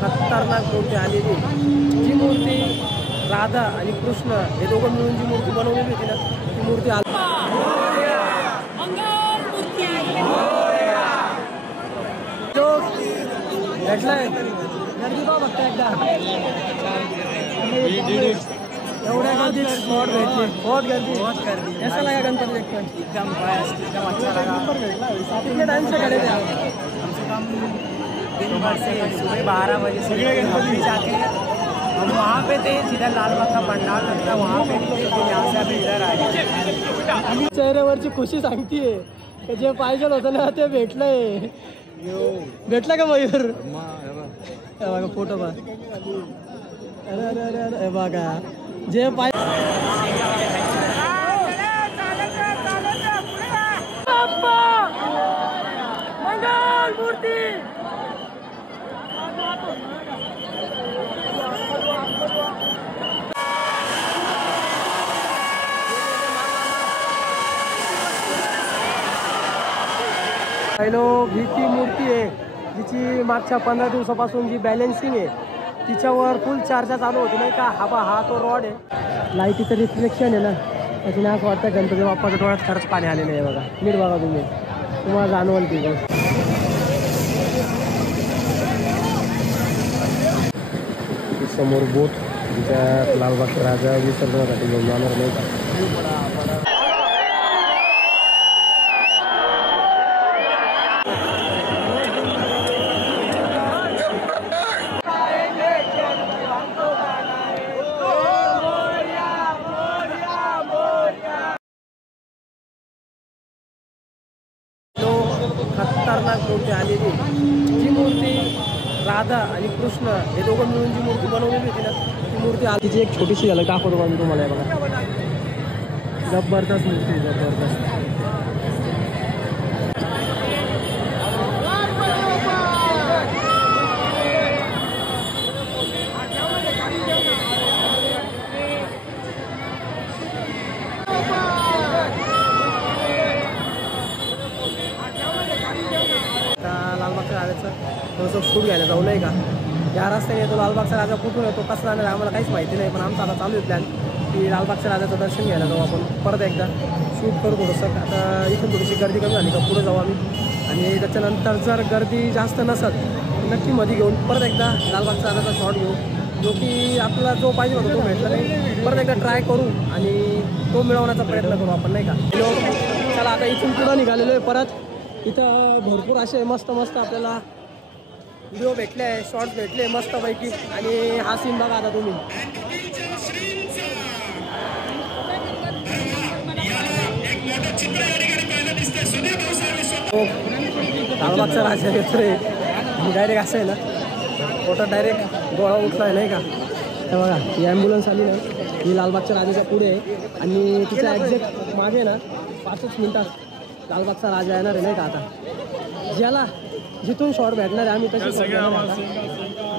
खतरनाक मूर्ती आलेली. जी मूर्ती राधा आणि कृष्ण हे दोघं मिळून जी मूर्ती बनवलेली होती ना ती मूर्ती भेटलाय. गर्दी बघ फक्त एकदा एवढ्या गर्दी स्पॉट भेटली. बहुत गर्दी कैसा लगा गणपति देखकर? एकदम एकदम अच्छा लगा. कितने टाइम से खड़े थे आप? कम से कम दिन भर से सुबह 12 बजे से गणपति जाके हम वहाँ पे थे. सीधा लालबाग का पंडाल लगता वहाँ पे थे. फिर यहाँ से अभी इधर आए. चेहऱ्यावरची खुशी सांगतीये जे पाहिजे होतं ना ते भेटलंय. भेटला का मयूर? बघा फोटो बघा. अरे अरे अरे अरे बघा जे पाहिजे. मंगल मूर्ती ही ती मूर्ती आहे जिची मागच्या 15 दिवसापासून जी बॅलेन्सिंग आहे तिच्यावर फुल चर्चा चालू होती नाही का. हा तो रॉड आहे. लाईटीचं रिफ्लेक्शन आहे ना त्याच्याने असं वाटतं गणपती बाप्पाच्या डोळ्यात खरंच पाणी आलेलं आहे. बघा नीट बघा तुम्हाला जाणवल ती गोष्ट. समोर बोट तिच्या लालबागचा राजा विसर्जनासाठी घेऊन जाणार नाही का. खतरनाक मूर्ती आलेली. जी मूर्ती राधा आणि कृष्ण हे दोघं मिळून जी मूर्ती बनवलेली होती ना ती मूर्ती तिची एक छोटीशी झालं दाखवतो मी तुम्हाला. बघा जबरदस्त मूर्ती जबरदस्त. लालबागच्या राजाचं थोडंसं शूट घ्यायला जाऊ नाही का. या रस्त्याने येतो लालबागचा राजा कुठून येतो कसं जाणार आम्हाला काहीच माहिती नाही. पण आमचा आता चालू आहे प्लॅन की लालबागच्या राजाचं दर्शन घ्यायला जाऊ आपण. परत एकदा शूट करू थोडंसं. आता इथून थोडीशी गर्दी कमी झाली का पुढे जाऊ आम्ही. आणि त्याच्यानंतर जर गर्दी जास्त नसत नक्की मध्ये घेऊन परत एकदा लालबागचा राजाचा शॉट घेऊ जो की आपल्याला जो पाहिजे होता तो भेटला नाही. परत एकदा ट्राय करू आणि तो मिळवण्याचा प्रयत्न करू आपण नाही का. चला आता इथून पुढं निघालेलो आहे परत. इथं भरपूर असे मस्त मस्त आपल्याला व्हिडिओ भेटले आहे शॉर्ट्स भेटले मस्तपैकी. आणि हा सीन बघा आता तुम्ही. लालबागचा राजा येतोय डायरेक्ट असं आहे ना फोटो डायरेक्ट गोळा उठलाय नाही का. तर बघा ही ॲम्ब्युलन्स आली ना ही लालबागच्या राजाच्या पुढे आहे आणि तिच्या एक्झॅक्ट मागे ना 5 मिनिटात लालबागचा राजा येणार आहे नाही का. आता ज्याला जिथून शॉट भेटणार आहे आम्ही तशी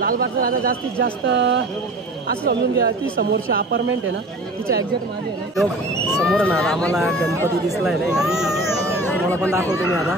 लालबागचा राजा जास्तीत जास्त असं समजून घ्या ती समोरची अपार्टमेंट आहे ना तिच्या एक्झॅक्ट मागे आहे. लोक समोर ना आम्हाला गणपती दिसलाय नाही का. तुम्हाला पण दाखवतो मी आता.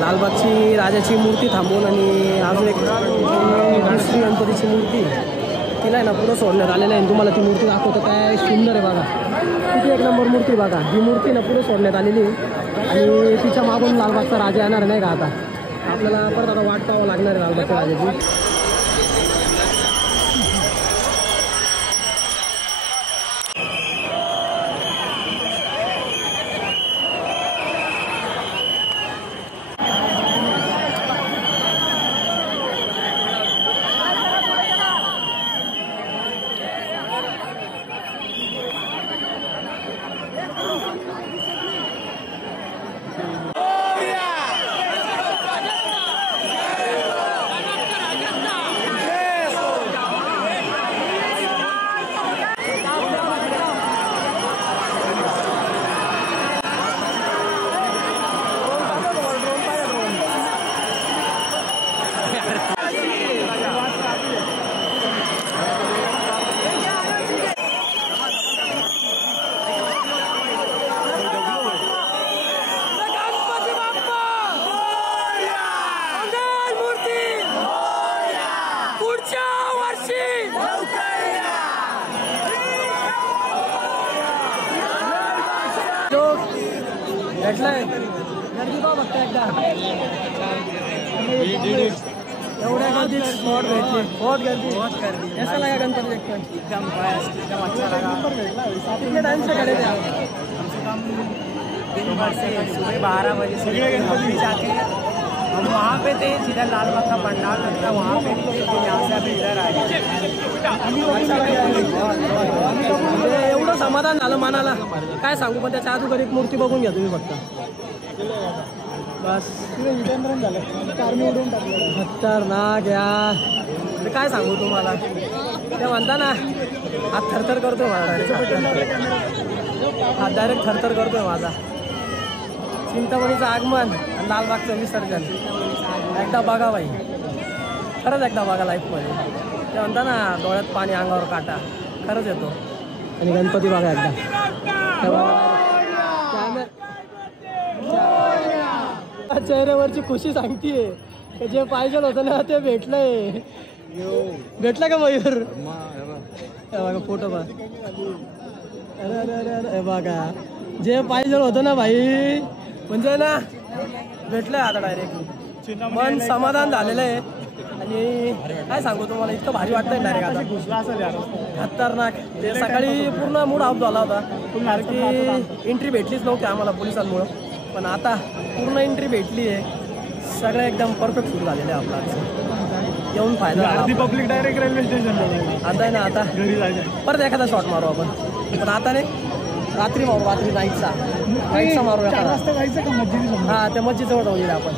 लालबागची राजाची मूर्ती थांबवून आणि अजून एक दुसरी गणपतीची मूर्ती तिला आहे ना पुढं सोडण्यात आलेलं आहे. तुम्हाला ती मूर्ती दाखवतो काय सुंदर आहे बघा. किती एक नंबर मूर्ती बघा. ही मूर्ती ना पुढे सोडण्यात आलेली आणि तिच्या मागून लालबागचा राजा येणार नाही का. आता आपल्याला परत आता वाट पाहावं लागणार आहे लालबागच्या राजाची. भेटलाय गर्दी पाहा फक्त एकदा एवढ्या गर्दीत स्पॉट भेटली बहुत गर्दी कैसा लगा गणपति देखकर एकदम एकदम अच्छा लगा। कितने टाइम से खड़े थे आप कम से कम दिन भर से सुबह 12 बजे से अभी जाके हम वहाँ पे थे जिधर लाल बाग का पंडाल लगता है वहाँ पे थे, फिर यहाँ से अभी इधर आए। एवढं समाधान झालं मनाला काय सांगू पण त्याच्या अगोदर एक मूर्ती बघून घ्या तुम्ही फक्त बस झालं कारने उडून टाकलं खतरनाक यार ते काय सांगू तुम्हाला ते म्हणता ना हात थरथर करतोय मला हात डायरेक्ट थरथर करतोय माझा चिंतामणीचं आगमन आणि लालबागचं विसर्जन एकदा बघा बाई खरंच एकदा बघा लाईफमध्ये ते म्हणता ना डोळ्यात पाणी अंगावर काटा खरंच येतो आणि गणपती बघा एकदा चेहऱ्यावरची खुशी सांगतीये जे पाहिजे होतं ना ते भेटलंय भेटलं का मयूर बघा फोटो बघ अरे अरे अरे अरे बघा जे पाहिजे होतं ना भाई म्हणजे ना भेटलंय आता डायरेक्ट मन समाधान झालेलं आहे आणि काय सांगू तुम्हाला इतकं भारी वाटतंय डायरेक्ट आता घुसला असेल खतरनाक ते सकाळी पूर्ण मूड ऑफ झाला होता कारण की एंट्री भेटलीच नव्हती आम्हाला पोलिसांमुळं पण आता पूर्ण एंट्री भेटली आहे सगळं एकदम परफेक्ट सुरू झालेलं आहे आपला येऊन फायदा पब्लिक डायरेक्ट रेल्वे स्टेशनला आता आहे ना आता घरी जायचं परत एखादा शॉट मारू आपण पण आता नाही रात्री मारू रात्री नाईटचा मारू एखादा जायचं का मस्जिद हाँ ते मस्जिद जवळ जाऊन अपन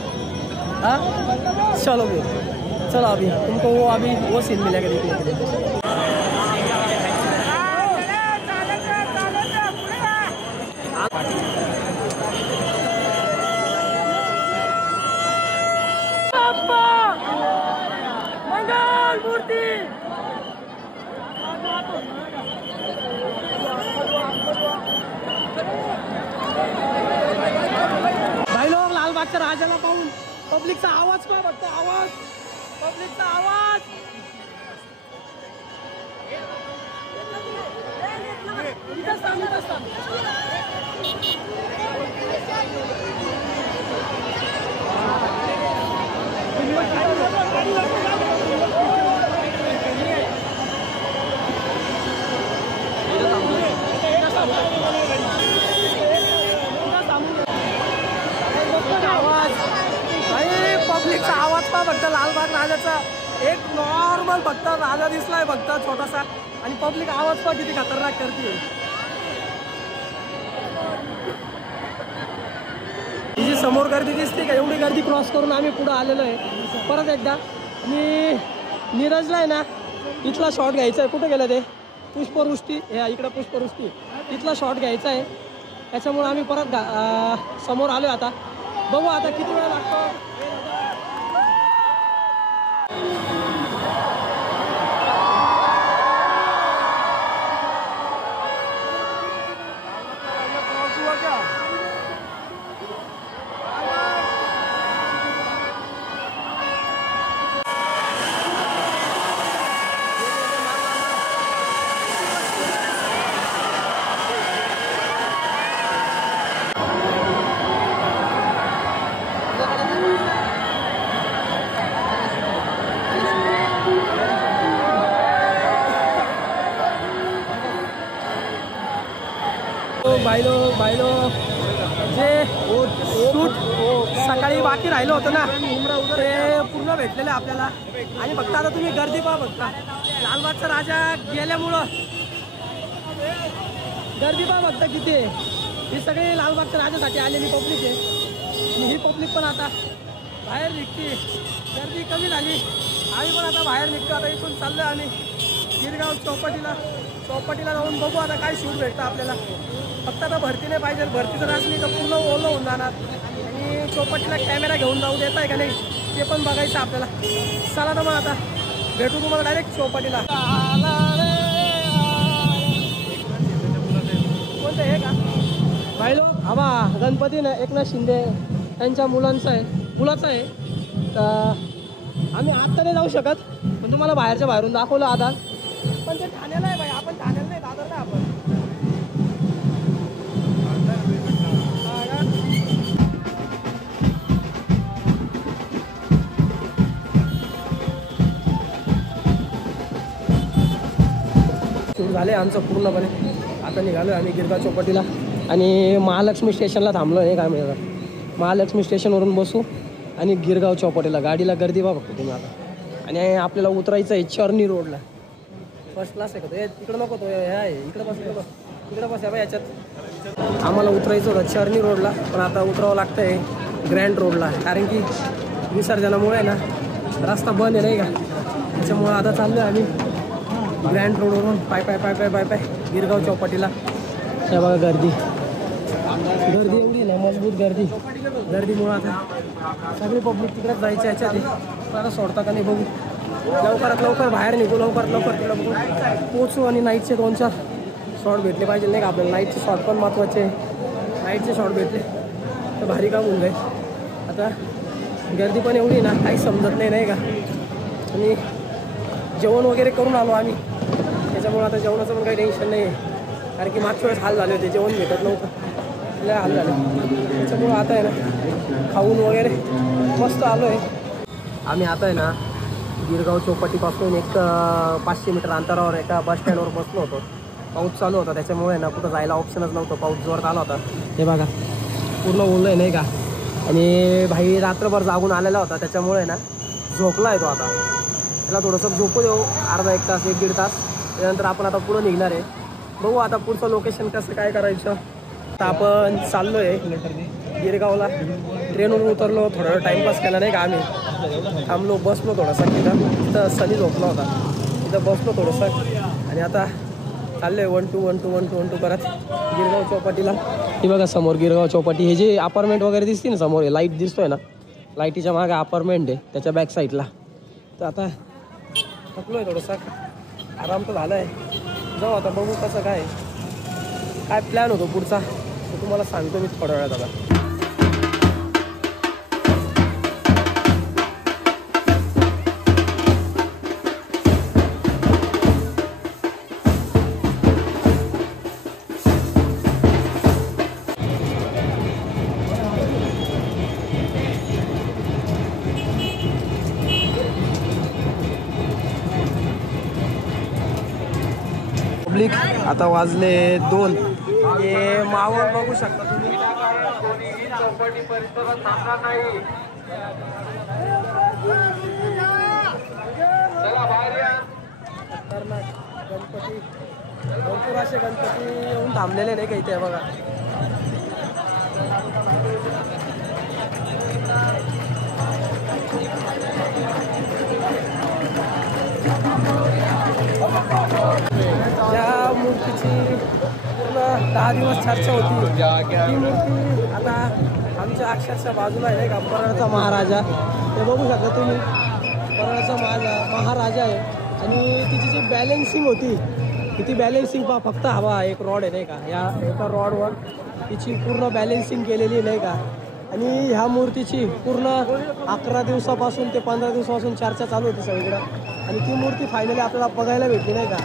हाँ चलो भी चलो अभी तुमको वो अभी वो सीन मिलेगा देखने के लिए मंगल मूर्ति भाई लोग लालबागच्या राजाला पाहून पब्लिकचा आवाज काय बघतो आवाज पब्लिकचा आवाज पब्लिकचा आवाज पहा फक्त लालबाग राजाचा एक नॉर्मल फक्त राजा दिसलाय फक्त छोटासा आणि पब्लिक आवाज पहा किती खतरनाक करते जी समोर गर्दी दिसते का एवढी गर्दी क्रॉस करून आम्ही पुढे आलेलो आहे परत एकदा मी नीरजला आहे ना इथला शॉट घ्यायचा आहे कुठे गेलं ते पुष्पवृष्टी हे इकडं पुष्पवृष्टी इथला शॉट घ्यायचा आहे त्याच्यामुळे आम्ही परत समोर आलो आता बघू आता किती वेळ लागतो बायलो जे शूट सकाळी बाकी राहिलं होतं ना ते पूर्ण भेटलेलं आपल्याला आणि फक्त आता तुम्ही गर्दी पहा बघता लालबागचा राजा गेल्यामुळं गर्दी पहा बघता किती ही सगळी लालबागच्या राजासाठी आलेली पब्लिक आहे आणि ही पब्लिक पण आता बाहेर निघते गर्दी कमी झाली आम्ही पण आता बाहेर निघतो आता इथून चाललो आम्ही गिरगाव चौपाटीला जाऊन बघू आता काय शूट भेटतं आपल्याला फक्त आता भरती नाही पाहिजे भरती जर असली तर पूर्ण ओलं होऊन जाणार आणि चौपाटीला कॅमेरा घेऊन जाऊ देत आहे का नाही ते पण बघायचं आपल्याला चला तर मग आता भेटू तुम्हाला डायरेक्ट चौपाटीला कोणतं हे का पाहिलो आबा गणपती ना एकनाथ शिंदे त्यांच्या मुलाचं आहे तर आम्ही आत्ता नाही जाऊ शकत पण तुम्हाला बाहेरच्या बाहेरून दाखवलं आता पण ते ठाण्याला आहे भाई आपण ठाण्याला नाही दादरला आपण झाले आमचं पूर्णपणे. आता निघालो आम्ही गिरगाव चौपाटीला आणि महालक्ष्मी स्टेशनला थांबलो आहे का आम्ही. आता महालक्ष्मी स्टेशनवरून बसू आणि गिरगाव चौपाटीला. गाडीला गर्दी बघा फक्त तुम्ही आता. आणि आपल्याला उतरायचं आहे चर्नी रोडला. फर्स्ट क्लास आहे का तो? तिकडं नको तो हे आहे इकडं बस, इकडं बस आहे याच्यात. आम्हाला उतरायचं होतं चर्नी रोडला, पण आता उतरावं लागतं आहे ग्रँड रोडला, कारण की विसर्जनामुळे ना रस्ता बंद आहे नाही का. त्याच्यामुळं आता चाललो आहे आम्ही ग्रँड रोडवरून पाय पाय पाय पाय पाय पाय गिरगाव चौपाटीला. हे बघा गर्दी एवढी ना, मजबूत गर्दीमुळं आता सगळी पब्लिक तिकडेच जायची याच्यात. आता सोडता का नाही बघू. लवकरात लवकर बाहेर निघू, लवकरात लवकर तिला बघू पोचू. आणि नाईटचे 2-4 शॉट भेटले पाहिजे नाही का आपल्याला. नाईटचे शॉट पण महत्त्वाचे. नाईटचे शॉट भेटले तर भारी काम होऊन जाईल. आता गर्दी पण एवढी ना काही समजत नाही का. आणि जेवण वगैरे करून आलो आम्ही, त्याच्यामुळं आता जेवणाचं पण काही टेन्शन नाही आहे. कारण की मागच्या वेळेस हाल झाले होते, जेवण भेटत नव्हतं, लय हाल झाले. त्याच्यामुळं आता आहे ना खाऊन वगैरे मस्त आलो आहे आम्ही. आता आहे ना गिरगाव चौपाटीपासून एक 500 मीटर अंतरावर एका बस स्टँडवर बसलो होतो. पाऊस चालू होता त्याच्यामुळे ना कुठं जायला ऑप्शनच नव्हतं. पाऊस जोरात आला होता. हे बघा पूर्ण ओलं आहे नाही का. आणि भाई रात्रभर जागून आलेला होता, त्याच्यामुळे ना झोपला आहे तो. आता त्याला थोडंसं झोपू देऊ, अर्धा 1 तास 1-1.5 तास. त्यानंतर आपण आता पुढं निघणार आहे. बघू आता पुढचं लोकेशन कसं काय करायचं. आता आपण चाललो आहे गिरगावला. ट्रेनवरून उतरलो, थोडा वेळ टाईमपास केला नाही का आम्ही. थांबलो, बसलो थोडासा तिथं सनी झोपला होता, तिथं बसलो थोडंसं. आणि आता चाललो आहे 1 2 1 2 1 2 1 2 करत गिरगाव चौपाटीला. हे बघा समोर गिरगाव चौपाटी. हे जे अपार्टमेंट वगैरे दिसते ना समोर, हे लाईट दिसतोय ना, लाईटीच्या मागे अपार्टमेंट आहे त्याच्या बॅक साईडला. तर आता थकलो आहे थोडंसं, आराम तर झाला आहे. जाऊ आता बघू कसं काय प्लॅन होतो पुढचा तो तुम्हाला सांगतो मी थोड्या वेळात. आता पब्लिक आता वाजले 2. हे मावळ बघू शकता तुम्ही. गणपती भरपूर असे गणपती येऊन थांबलेले नाही का इथे बघा. ज्या मूर्तीची पूर्ण 10 दिवस चर्चा होती ती मूर्ती आता आमच्या अक्षरशः बाजूला आहे का. परळचा महाराजा, ते बघू शकता तुम्ही. परळचा महाराजा आहे. आणि तिची जी बॅलेन्सिंग होती ती बॅलेन्सिंग फक्त हवा एक रॉड आहे नाही का. या एका रॉडवर तिची पूर्ण बॅलेन्सिंग केलेली नाही का. आणि ह्या मूर्तीची पूर्ण 11 दिवसापासून ते 15 दिवसापासून चर्चा चालू होती सगळीकडं. आणि ती मूर्ती फायनली आपल्याला बघायला भेटली नाही का.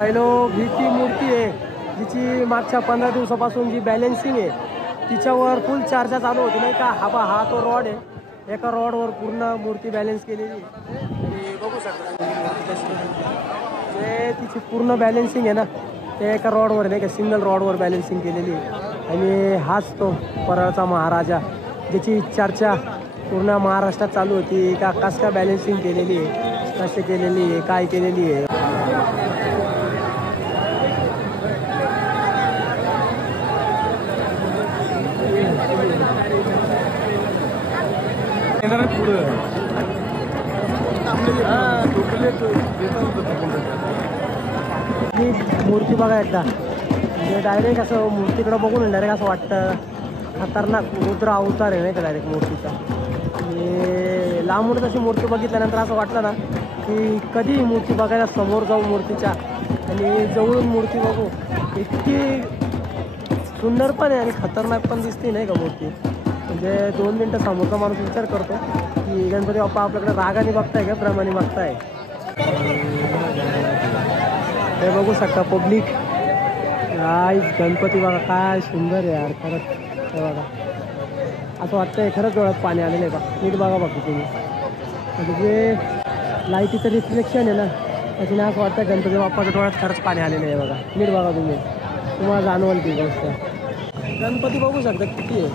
पहिलो ही ती मूर्ती आहे जिची मागच्या 15 दिवसापासून जी बॅलेन्सिंग आहे तिच्यावर फुल चर्चा चालू होती नाही का. हा तो रॉड आहे. एका रॉडवर पूर्ण मूर्ती बॅलेन्स केलेली. बघू शकता जे तिची पूर्ण बॅलेन्सिंग आहे ना ते एका रॉडवर नाही का, सिंगल रॉडवर बॅलेन्सिंग केलेली आहे. आणि हाच तो परळचा महाराजा ज्याची चर्चा पूर्ण महाराष्ट्रात चालू होती का. कसं काय बॅलेन्सिंग केलेली आहे, कसे केलेली आहे, काय केलेली आहे. मूर्ती बघा एकदा, म्हणजे डायरेक्ट असं मूर्तीकडं बघून डायरेक्ट असं वाटतं खतरनाक रुद्र अवतार आहे नाही का डायरेक्ट मूर्तीचा. आणि लांबून तशी मूर्ती बघितल्यानंतर असं वाटलं ना की कधी मूर्ती बघायला समोर जाऊ मूर्तीच्या आणि जवळून मूर्ती बघू. इतकी सुंदर पण आहे आणि खतरनाक पण दिसते नाही का मूर्ती. म्हणजे 2 मिनटं समोरचा माणूस विचार करतो की गणपती बाप्पा आपल्याकडे रागाने बघताय का प्रेमाने बघताय. हे बघू शकता पब्लिक. काय गणपती बघा काय सुंदर आहे यार खरंच. हे बघा असं वाटतंय खरंच डोळ्यात पाणी आलेलं आहे का? नीट बघा बघा तुम्ही. म्हणजे जे लाईटीचं रिफ्लेक्शन आहे ना त्याच्याने असं वाटतं गणपती बाप्पाच्या डोळ्यात खरंच पाणी आलेलं आहे बघा. नीट बघा तुम्ही, तुम्हाला जाणवल ती गोष्ट. गणपती बघू शकता किती आहे.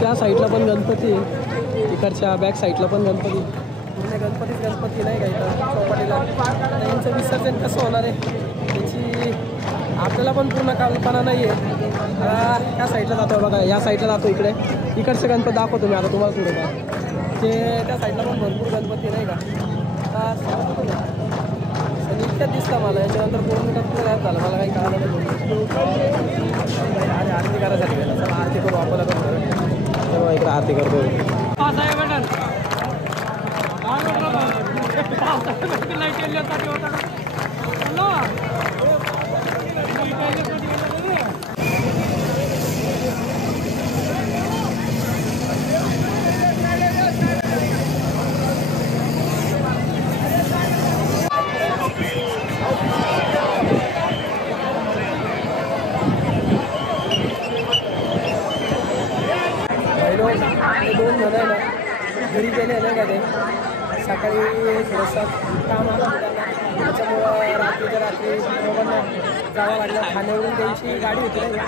त्या साईडला पण गणपती आहे, इकडच्या बॅक साईडला पण गणपती. गणपती नाही का इथं चौपाटीला. त्यांचं विसर्जन कसं होणार आहे त्याची आपल्याला पण पूर्ण कल्पना नाही आहे. त्या साईडला जातो बघा, या साईडला जातो इकडे. इकडचे गणपती दाखवतो मी आता तुम्हाला पुढे काय ते. त्या साईडला पण भरपूर गणपती नाही का. आणि इतक्यात दिसतं मला. याच्यानंतर पूर्ण गायब झालं, मला काही कळालं नाही. आणि आरती करायसाठी गेला, चला आरती करू आपण तेव्हा इकडे आरती करतो. दोन जण आहे ना घरी गेले नाही का ते सकाळी थोडंसं काम आलं त्यांना, त्याच्यामुळं रात्रीच्या रात्री दोघांना जावं लागलं. ठाण्यावरून त्यांची गाडी होती नाही का.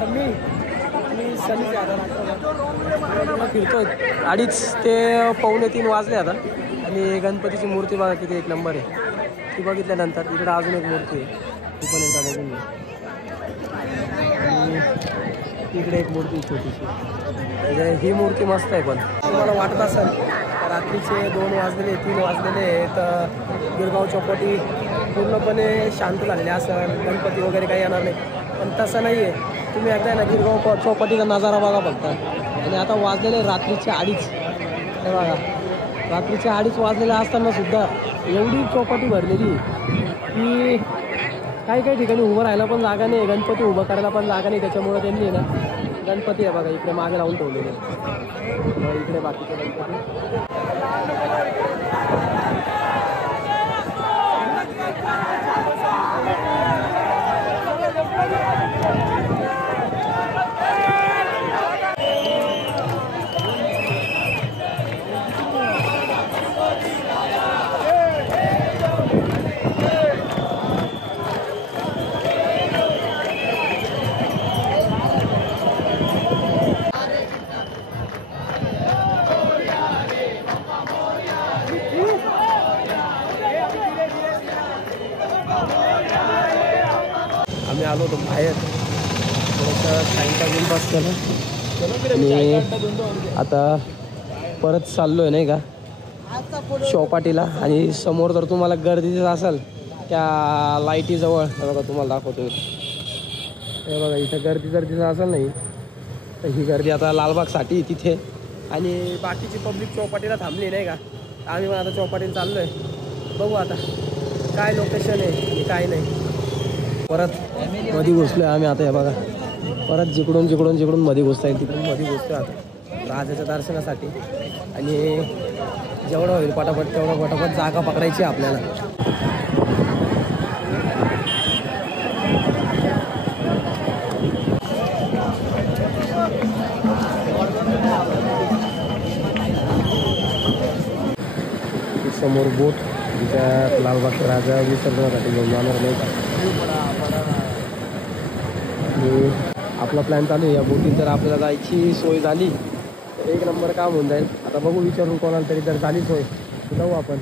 तर मी सनी आता फिरतोय. 2:30 ते 2:45 वाजले आता. आणि गणपतीची मूर्ती बघा किती एक नंबर आहे. ती बघितल्यानंतर इकडं अजून एक मूर्ती आहे, ती पण एकदा बघून घ्या. इकडे एक मूर्ती छोटीशी, म्हणजे ही मूर्ती मस्त आहे. पण तुम्हाला वाटत असेल रात्रीचे 2 वाजलेले 3 वाजलेले तर गिरगाव चौपाटी पूर्णपणे शांत झालेले असं गणपती वगैरे काही येणार नाही. पण तसं नाही आहे. तुम्ही एकदा ना गिरगाव चौपाटीचा नजारा बघा फक्त. आणि आता वाजलेले रात्रीचे 2:30. हे बघा रात्रीचे 2:30 वाजलेले असताना सुद्धा एवढी चौपाटी भरलेली की काही ठिकाणी उभं राहायला पण जागा नाही, गणपती उभं करायला पण जागा नाही. त्याच्यामुळं त्यांनी ना गणपती आहे बघा इकडे मागे लावून ठेवलेले. इकडे बाकीचे गणपती आम्ही आलो होतो बाहेर थोडंसं टाईमपास केलं आणि आता परत चाललो आहे नाही का चौपाटीला. आणि समोर जर तुम्हाला गर्दी दिसत असेल त्या लाईटीजवळ, हे बघा तुम्हाला दाखवतो. हे बघा इथं गर्दी जर दिसत असेल नाही तर ही गर्दी आता लालबागसाठी तिथे. आणि बाकीची पब्लिक चौपाटीला थांबली नाही का. आम्ही पण आता चौपाटीला चाललो आहे. बघू आता काय लोकेशन आहे आणि काय नाही. परत मध्ये घुसलो आहे आम्ही आता. हे बघा परत जिकडून मध्ये घुसता येईल तिकडून मध्ये घुसतो आता राजाच्या दर्शनासाठी. आणि जेवढं होईल पटापट तेवढं पटापट जागा पकडायची आपल्याला. समोर बोट तिच्या लालबागचा राजा विसर्जनासाठी घेऊन जाणार नाही का. आणि आपला प्लॅन चालू आहे या बोटीत जर आपल्याला जायची सोय झाली तर एक नंबर काम होऊन जाईल. आता बघू विचारून कोणाला तरी, जर झाली सोय जाऊ आपण.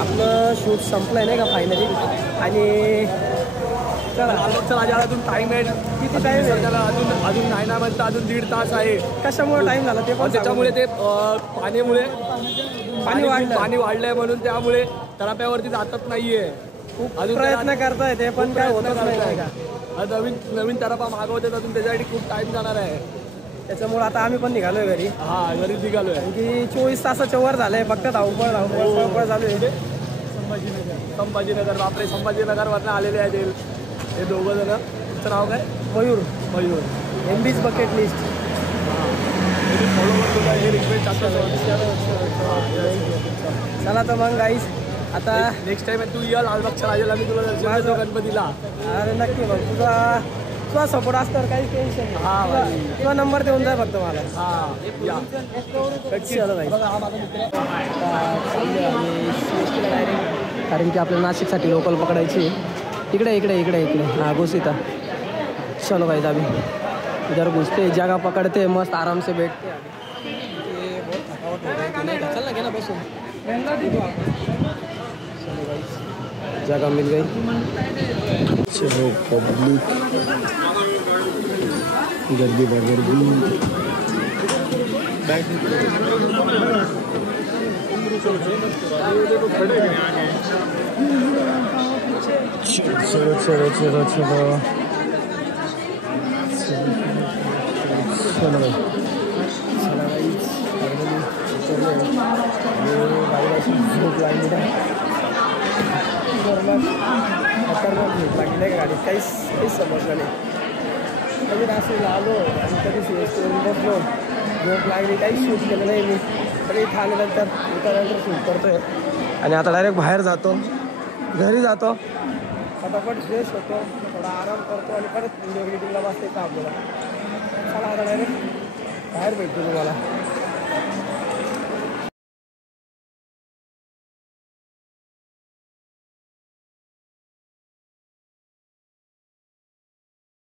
आपलं शूट संपलंय नाही का फायनली. आणि चला राजा अजून टाईम आहे. किती टाईम आहे त्याला? अजून नाही ना म्हणता अजून 1.5 तास आहे. कशामुळे टाईम झाला ते पण? त्याच्यामुळे ते पाणी वाढलंय म्हणून त्यामुळे तराप्यावरती जातच नाहीये. खूप अजून प्रयत्न करताय ते पण काय होतच नाही का. नवीन तरापा मागवते अजून त्याच्यासाठी खूप टाईम जाणार आहे. त्याच्यामुळे आता आम्ही पण निघालोय घरी. घरी निघालोय की 24 तासाच्या वर झालंय. फक्त धावपळ चालू आहे. संभाजीनगर बापरे, संभाजीनगरवरनं आलेले आहेत हे दोघं जण. तुमचं नाव काय? मयूर. MB's bucket list. हे रिक्वेस्ट चला तर मग गाईस आता नेक्स्ट टाइम तू ये लालबागच्या राजाला, मी तुला दर्शन गणपतीला. अरे नक्की मग तुझा सपोर्ट असतं काहीच टेन्शन नाही. तुझा नंबर देऊन जाय फक्त मला. कारण की आपल्या नाशिकसाठी लोकल पकडायची. इकडे हाँ घुस इधर. चलो भाई अभी इधर घुसते, जगह पकड़ते, मस्त आराम से बैठते. चल ना घे ना बसून. जगह मिल गई. चलो पब्लिक गर्दी बगर्दी. चलो झोप लागली गाडीत काहीच समजलं नाही. कधी नाशिकला आलो आणि कधी बसलो, झोप लागली, काहीच शूट केलं नाही मी. तरी इथं आल्यानंतर शूट करतोय. आणि आता डायरेक्ट बाहेर जातो, घरी जातो, फटाफट फ्रेश होतो, थोडा आराम करतो आणि परत व्हिडिओ एडिटिंगला बसते का आपल्याला. चला आता डायरेक्ट बाहेर भेटतो तुम्हाला.